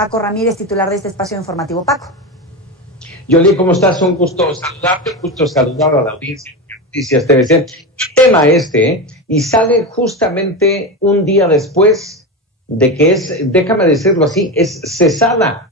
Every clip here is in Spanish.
Paco Ramírez, titular de este espacio informativo. Paco. Yoli, ¿cómo estás? Un gusto saludarte, gusto saludar a la audiencia de Noticias TVC. ¿Qué tema Y sale justamente un día después de que déjame decirlo así, es cesada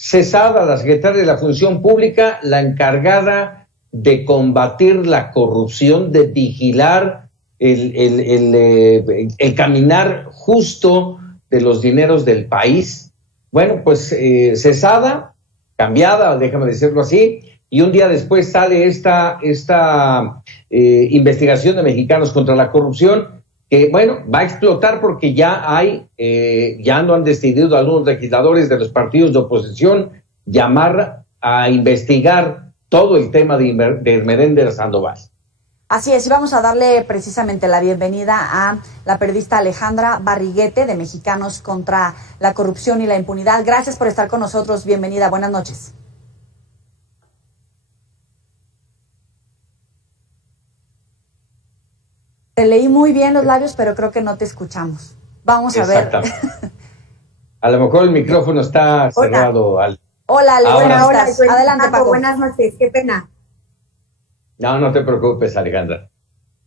la secretaria de la Función Pública, la encargada de combatir la corrupción, de vigilar el caminar justo de los dineros del país. Bueno, pues cesada, cambiada, déjame decirlo así, y un día después sale esta investigación de Mexicanos contra la Corrupción, que, bueno, va a explotar porque ya no han decidido algunos legisladores de los partidos de oposición llamar a investigar todo el tema de Ermeréndez Sandoval. Así es, y vamos a darle precisamente la bienvenida a la periodista Alejandra Barriguete de Mexicanos contra la Corrupción y la Impunidad. Gracias por estar con nosotros, bienvenida, buenas noches. Te leí muy bien los labios, pero creo que no te escuchamos. Vamos a ver. A lo mejor el micrófono está cerrado. Hola, Ale, buenas noches. Adelante, Paco. Buenas noches, qué pena. No te preocupes, Alejandra.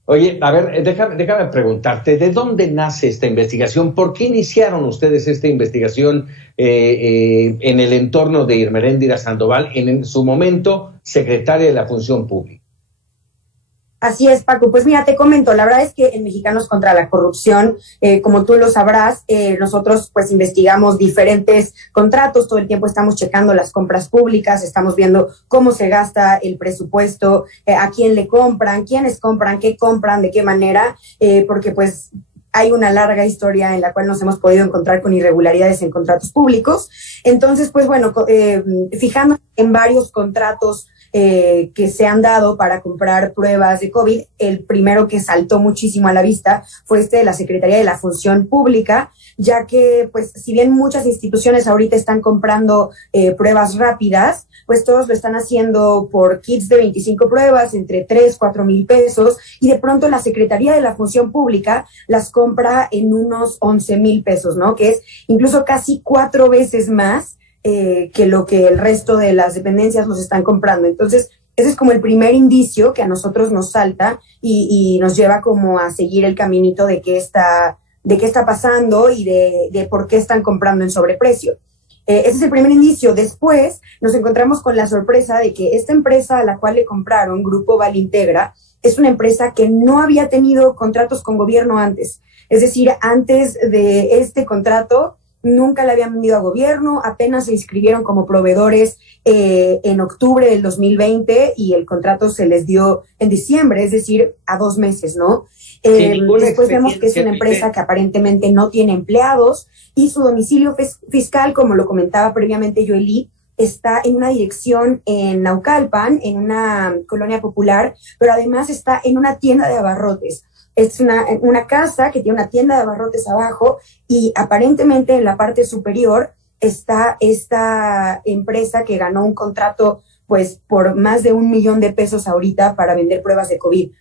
Oye, a ver, déjame preguntarte, ¿de dónde nace esta investigación? ¿Por qué iniciaron ustedes esta investigación en el entorno de Ermeréndez Sandoval, en su momento secretaria de la Función Pública? Así es, Paco. Pues mira, te comento, la verdad es que en Mexicanos contra la Corrupción, como tú lo sabrás, nosotros pues investigamos diferentes contratos, todo el tiempo estamos checando las compras públicas, estamos viendo cómo se gasta el presupuesto, a quién le compran, quiénes compran, qué compran, de qué manera, porque pues hay una larga historia en la cual nos hemos podido encontrar con irregularidades en contratos públicos. Entonces, pues bueno, fijando en varios contratos que se han dado para comprar pruebas de COVID, el primero que saltó muchísimo a la vista fue de la Secretaría de la Función Pública, ya que, pues, si bien muchas instituciones ahorita están comprando pruebas rápidas, pues todos lo están haciendo por kits de 25 pruebas, entre 3, 4 mil pesos, y de pronto la Secretaría de la Función Pública las compra en unos 11 mil pesos, ¿no? Que es incluso casi 4 veces más que lo que el resto de las dependencias nos están comprando. Entonces, ese es como el primer indicio que a nosotros nos salta y nos lleva como a seguir el caminito de qué está pasando y de por qué están comprando en sobreprecio. Ese es el primer indicio. Después nos encontramos con la sorpresa de que esta empresa a la cual le compraron, Grupo Valintegra, es una empresa que no había tenido contratos con gobierno antes. Es decir, antes de este contrato nunca le habían vendido a gobierno, apenas se inscribieron como proveedores en octubre del 2020 y el contrato se les dio en diciembre, es decir, a 2 meses, ¿no? Después vemos que es una empresa que aparentemente no tiene empleados y su domicilio fiscal, como lo comentaba previamente Yoeli, está en una dirección en Naucalpan, en una colonia popular, pero además está en una tienda de abarrotes. Es una casa que tiene una tienda de abarrotes abajo y aparentemente en la parte superior está esta empresa que ganó un contrato pues por más de $1 millón ahorita para vender pruebas de COVID.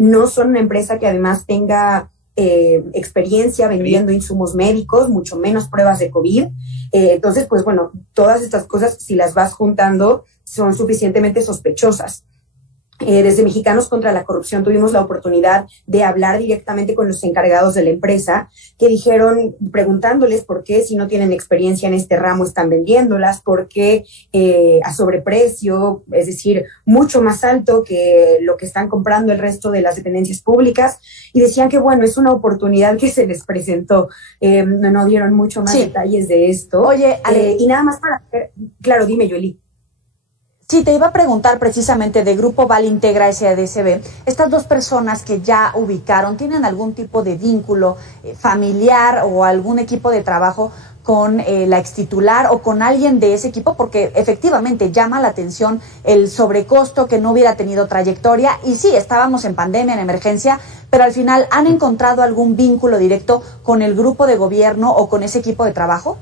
No son una empresa que además tenga experiencia vendiendo insumos médicos, mucho menos pruebas de COVID. Entonces, pues bueno, todas estas cosas, si las vas juntando, son suficientemente sospechosas. Desde Mexicanos contra la Corrupción tuvimos la oportunidad de hablar directamente con los encargados de la empresa, que dijeron, preguntándoles por qué, si no tienen experiencia en este ramo, están vendiéndolas, por qué a sobreprecio, es decir, mucho más alto que lo que están comprando el resto de las dependencias públicas, y decían que, bueno, es una oportunidad que se les presentó. No dieron mucho más detalles de esto. Oye, Ale, y nada más para... Claro, dime, Yoeli. Sí, te iba a preguntar precisamente de Grupo Valintegra SADCB, estas 2 personas que ya ubicaron, ¿tienen algún tipo de vínculo familiar o algún equipo de trabajo con la extitular o con alguien de ese equipo? Porque efectivamente llama la atención el sobrecosto, que no hubiera tenido trayectoria, y sí, estábamos en pandemia, en emergencia, pero al final, ¿han encontrado algún vínculo directo con el grupo de gobierno o con ese equipo de trabajo?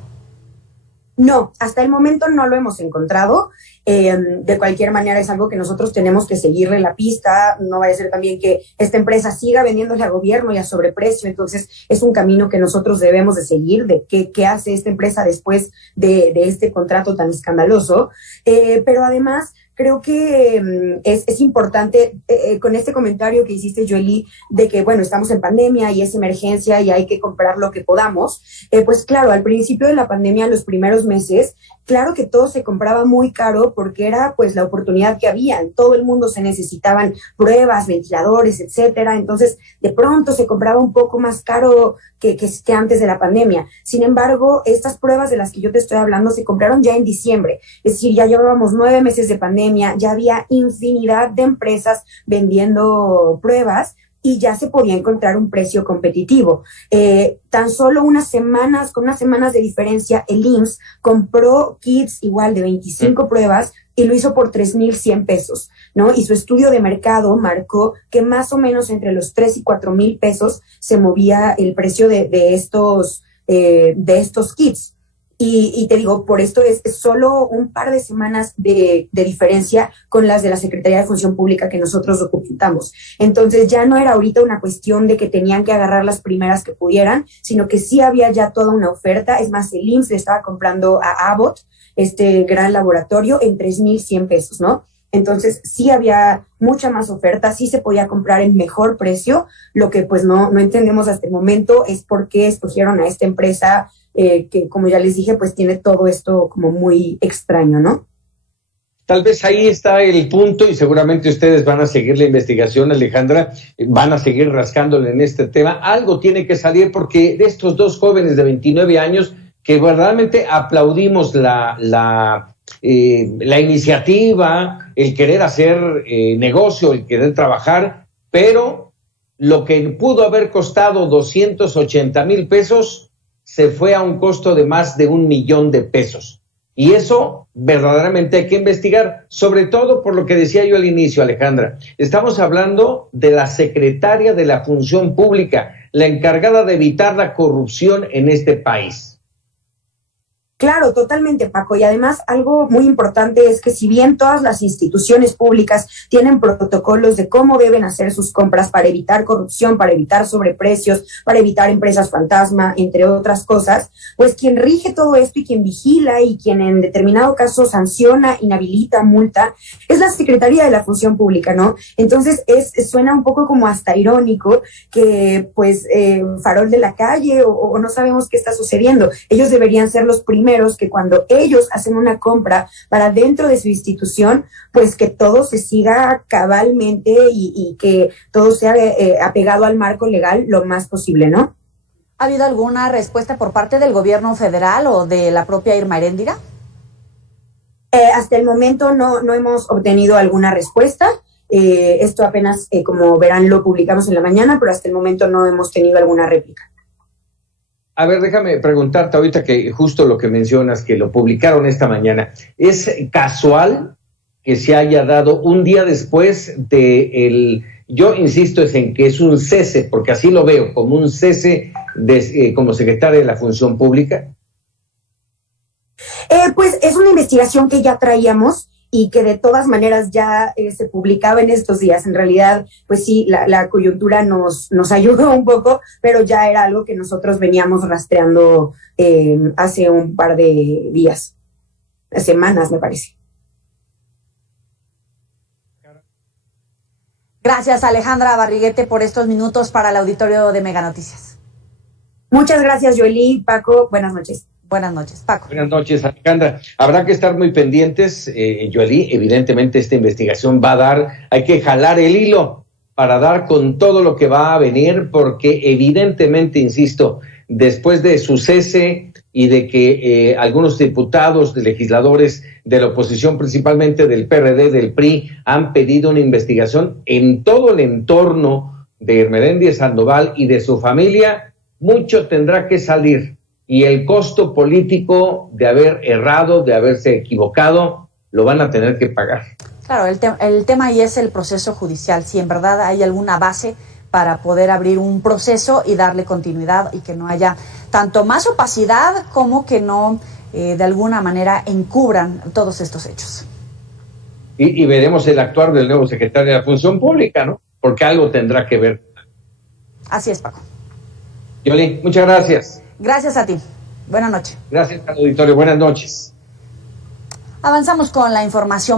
No, hasta el momento no lo hemos encontrado. De cualquier manera es algo que nosotros tenemos que seguirle la pista. No vaya a ser también que esta empresa siga vendiéndole al gobierno y a sobreprecio. Entonces es un camino que nosotros debemos de seguir, de qué hace esta empresa después de este contrato tan escandaloso. Pero además creo que es importante con este comentario que hiciste, Joely, de que, bueno, estamos en pandemia y es emergencia y hay que comprar lo que podamos. Pues claro, al principio de la pandemia, los primeros meses, claro que todo se compraba muy caro porque era pues la oportunidad que había. En todo el mundo se necesitaban pruebas, ventiladores, etcétera. Entonces, de pronto se compraba un poco más caro que antes de la pandemia. Sin embargo, estas pruebas de las que yo te estoy hablando se compraron ya en diciembre. Es decir, ya llevábamos 9 meses de pandemia, ya había infinidad de empresas vendiendo pruebas y ya se podía encontrar un precio competitivo. Tan solo con unas semanas de diferencia, el IMSS compró kits igual de 25 pruebas y lo hizo por 3,100 pesos, ¿no? Y su estudio de mercado marcó que más o menos entre los 3 y 4,000 pesos se movía el precio de estos kits. Y te digo, por esto es solo un par de semanas de diferencia con las de la Secretaría de Función Pública que nosotros documentamos. Entonces ya no era ahorita una cuestión de que tenían que agarrar las primeras que pudieran, sino que sí había ya toda una oferta. Es más, el IMSS le estaba comprando a Abbott, este gran laboratorio, en 3,100 pesos, ¿no? Entonces sí había mucha más oferta, sí se podía comprar en mejor precio. Lo que pues no entendemos hasta el momento es por qué escogieron a esta empresa que, como ya les dije, pues tiene todo esto como muy extraño, ¿no? Tal vez ahí está el punto y seguramente ustedes van a seguir la investigación, Alejandra, van a seguir rascándole en este tema. Algo tiene que salir porque de estos dos jóvenes de 29 años que verdaderamente aplaudimos la iniciativa, el querer hacer negocio, el querer trabajar, pero lo que pudo haber costado 280,000 pesos se fue a un costo de más de 1,000,000 de pesos. Y eso verdaderamente hay que investigar, sobre todo por lo que decía yo al inicio, Alejandra. Estamos hablando de la secretaria de la Función Pública, la encargada de evitar la corrupción en este país. Claro, totalmente, Paco. Y además algo muy importante es que si bien todas las instituciones públicas tienen protocolos de cómo deben hacer sus compras para evitar corrupción, para evitar sobreprecios, para evitar empresas fantasma, entre otras cosas, pues quien rige todo esto y quien vigila y quien en determinado caso sanciona, inhabilita, multa, es la Secretaría de la Función Pública, ¿no? Entonces suena un poco como hasta irónico que pues farol de la calle o no sabemos qué está sucediendo. Ellos deberían ser los primeros que cuando ellos hacen una compra para dentro de su institución, pues que todo se siga cabalmente y que todo sea apegado al marco legal lo más posible, ¿no? ¿Ha habido alguna respuesta por parte del gobierno federal o de la propia Irma Heréndira? Hasta el momento no hemos obtenido alguna respuesta. Esto apenas, como verán, lo publicamos en la mañana, pero hasta el momento no hemos tenido alguna réplica. A ver, déjame preguntarte ahorita que justo lo que mencionas, que lo publicaron esta mañana, ¿es casual que se haya dado un día después yo insisto es en que es un cese, porque así lo veo, como un cese como secretaria de la Función Pública? Pues es una investigación que ya traíamos y que de todas maneras ya se publicaba en estos días. En realidad, pues sí, la coyuntura nos ayudó un poco, pero ya era algo que nosotros veníamos rastreando hace un par de días, semanas, me parece. Gracias, Alejandra Barriguete, por estos minutos para el auditorio de Mega Noticias. Muchas gracias, Joely, Paco, buenas noches. Buenas noches, Paco. Buenas noches, Alejandra. Habrá que estar muy pendientes, Joely. Evidentemente esta investigación hay que jalar el hilo para dar con todo lo que va a venir, porque evidentemente, insisto, después de su cese y de que algunos diputados, legisladores de la oposición, principalmente del PRD, del PRI, han pedido una investigación en todo el entorno de Ermeréndez Sandoval y de su familia, mucho tendrá que salir. Y el costo político de haber errado, de haberse equivocado, lo van a tener que pagar. Claro, el tema ahí es el proceso judicial. Si en verdad hay alguna base para poder abrir un proceso y darle continuidad y que no haya tanto más opacidad como que no de alguna manera encubran todos estos hechos. Y veremos el actuar del nuevo secretario de la Función Pública, ¿no? Porque algo tendrá que ver. Así es, Paco. Yoli, muchas gracias. Gracias a ti. Buenas noches. Gracias al auditorio. Buenas noches. Avanzamos con la información.